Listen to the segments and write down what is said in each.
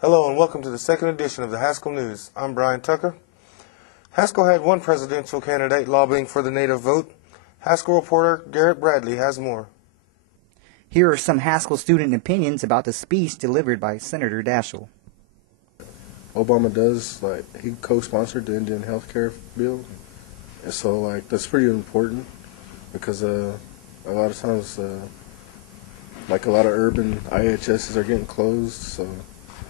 Hello and welcome to the second edition of the Haskell News. I'm Brian Tucker. Haskell had one presidential candidate lobbying for the native vote. Haskell reporter Garrett Bradley has more. Here are some Haskell student opinions about the speech delivered by Senator Daschle. Obama does, he co-sponsored the Indian health care bill. And so, that's pretty important because a lot of times, a lot of urban IHSs are getting closed, so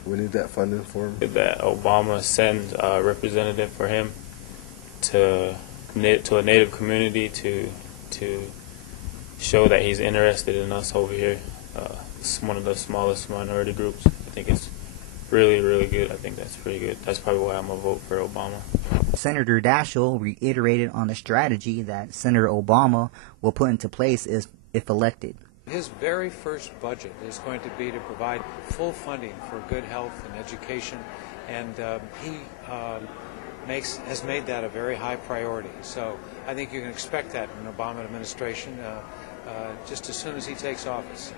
we need that funding for them. That Obama sends a representative for him to a native community to show that he's interested in us over here. It's one of the smallest minority groups. I think it's really, really good. I think that's pretty good. That's probably why I'm going to vote for Obama. Senator Daschle reiterated on the strategy that Senator Obama will put into place if elected. His very first budget is going to be to provide full funding for good health and education, and he has made that a very high priority. So I think you can expect that in an Obama administration just as soon as he takes office.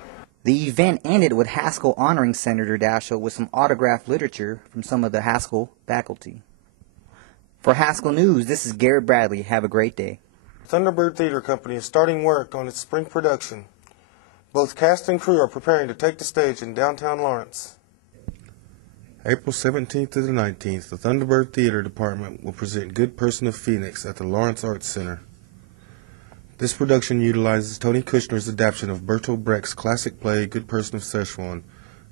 The event ended with Haskell honoring Senator Daschle with some autographed literature from some of the Haskell faculty. For Haskell News, this is Garrett Bradley. Have a great day. Thunderbird Theater Company is starting work on its spring production. Both cast and crew are preparing to take the stage in downtown Lawrence. April 17th to the 19th, the Thunderbird Theater Department will present Good Person of Phoenix at the Lawrence Arts Center. This production utilizes Tony Kushner's adaptation of Bertolt Brecht's classic play Good Person of Szechuan,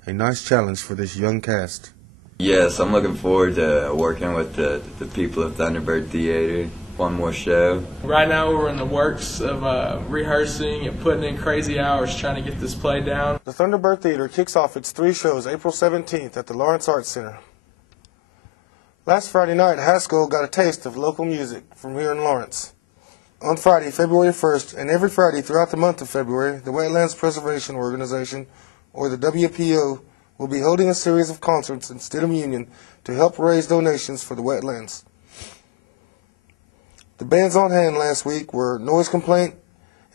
a nice challenge for this young cast. Yes, I'm looking forward to working with the people of Thunderbird Theater. One more show. Right now we're in the works of rehearsing and putting in crazy hours trying to get this play down. The Thunderbird Theater kicks off its 3 shows April 17th at the Lawrence Arts Center. Last Friday night, Haskell got a taste of local music from here in Lawrence. On Friday, February 1st, and every Friday throughout the month of February, the Wetlands Preservation Organization, or the WPO, will be holding a series of concerts in Stidham Union to help raise donations for the wetlands. The bands on hand last week were Noise Complaint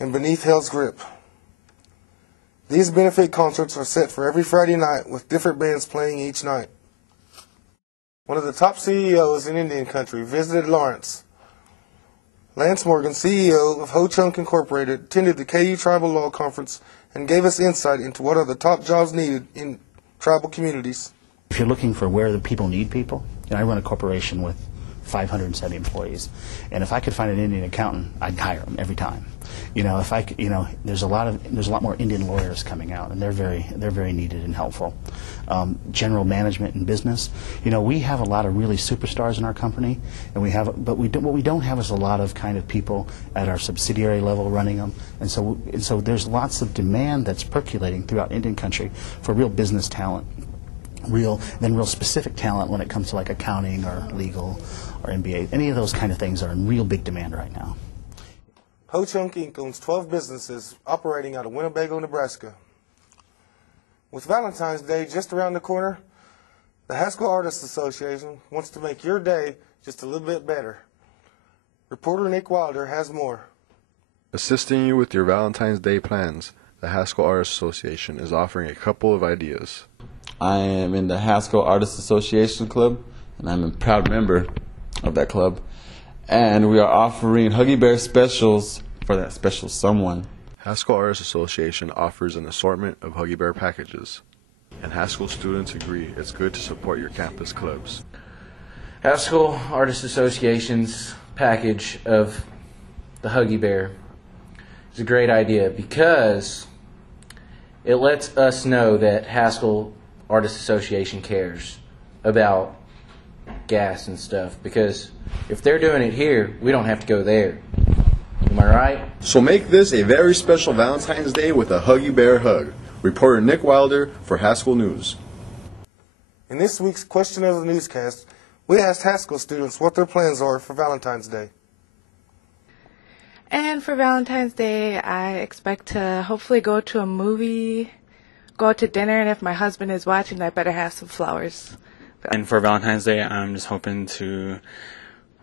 and Beneath Hell's Grip. These benefit concerts are set for every Friday night with different bands playing each night. One of the top CEOs in Indian Country visited Lawrence. Lance Morgan, CEO of Ho Chunk Incorporated, attended the KU Tribal Law Conference and gave us insight into what are the top jobs needed in tribal communities. If you're looking for where the people need people, I run a corporation with 570 employees, and if I could find an Indian accountant, I'd hire them every time. There's a lot more Indian lawyers coming out, and they're very needed and helpful. General management and business, we have a lot of really superstars in our company, and what we don't have is a lot of kind of people at our subsidiary level running them, and so there's lots of demand that's percolating throughout Indian country for real business talent. Real specific talent when it comes to accounting or legal or MBA. Any of those kind of things are in real big demand right now. Ho Chunk Inc. owns 12 businesses operating out of Winnebago, Nebraska. With Valentine's Day just around the corner, the Haskell Artists Association wants to make your day just a little bit better. Reporter Nick Wilder has more. Assisting you with your Valentine's Day plans, the Haskell Artists Association is offering a couple of ideas. I am in the Haskell Artists Association Club, and I'm a proud member of that club. And we are offering Huggy Bear specials for that special someone. Haskell Artists Association offers an assortment of Huggy Bear packages, and Haskell students agree it's good to support your campus clubs. Haskell Artists Association's package of the Huggy Bear is a great idea because it lets us know that Haskell Artists Association cares about gas and stuff, because if they're doing it here, we don't have to go there. Am I right? So make this a very special Valentine's Day with a Huggy Bear hug. Reporter Nick Wilder for Haskell News. In this week's Question of the Newscast, we asked Haskell students what their plans are for Valentine's Day. And for Valentine's Day, I expect to hopefully go to a movie, go out to dinner, and if my husband is watching, I better have some flowers. And for Valentine's Day, I'm just hoping to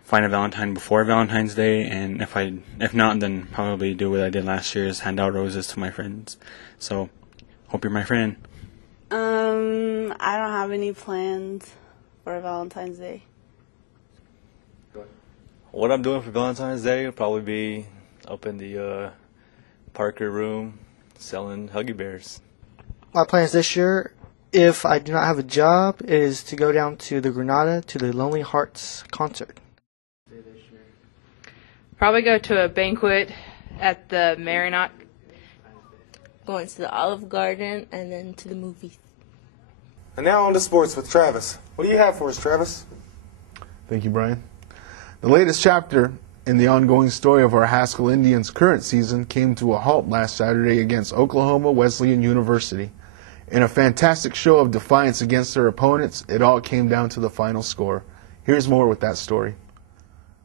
find a Valentine before Valentine's Day, and if not, then probably do what I did last year, is hand out roses to my friends. So, hope you're my friend. I don't have have any plans for Valentine's Day. What I'm doing for Valentine's Day will probably be up in the Parker room selling Huggy Bears. My plans this year, if I do not have a job, is to go down to the Granada to the Lonely Hearts concert. Probably go to a banquet at the Marriott. Going to the Olive Garden and then to the movies. And now on to sports with Travis. What do you have for us, Travis? Thank you, Brian. The latest chapter in the ongoing story of our Haskell Indians' current season came to a halt last Saturday against Oklahoma Wesleyan University. In a fantastic show of defiance against their opponents, it all came down to the final score. Here's more with that story.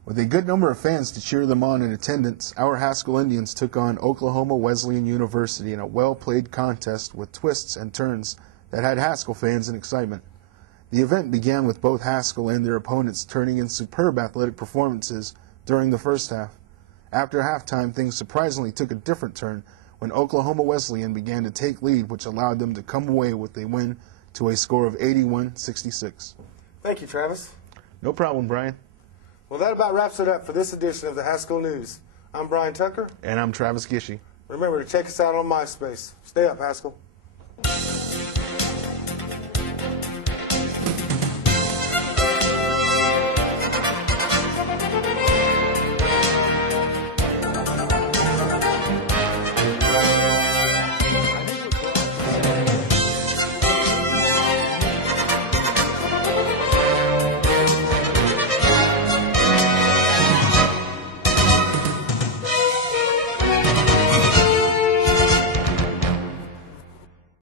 With a good number of fans to cheer them on in attendance, our Haskell Indians took on Oklahoma Wesleyan University in a well-played contest with twists and turns that had Haskell fans in excitement. The event began with both Haskell and their opponents turning in superb athletic performances during the first half. After halftime, things surprisingly took a different turn when Oklahoma Wesleyan began to take lead, which allowed them to come away with a win to a score of 81-66. Thank you, Travis. No problem, Brian. Well, that about wraps it up for this edition of the Haskell News. I'm Brian Tucker. And I'm Travis Gishey. Remember to check us out on MySpace. Stay up, Haskell.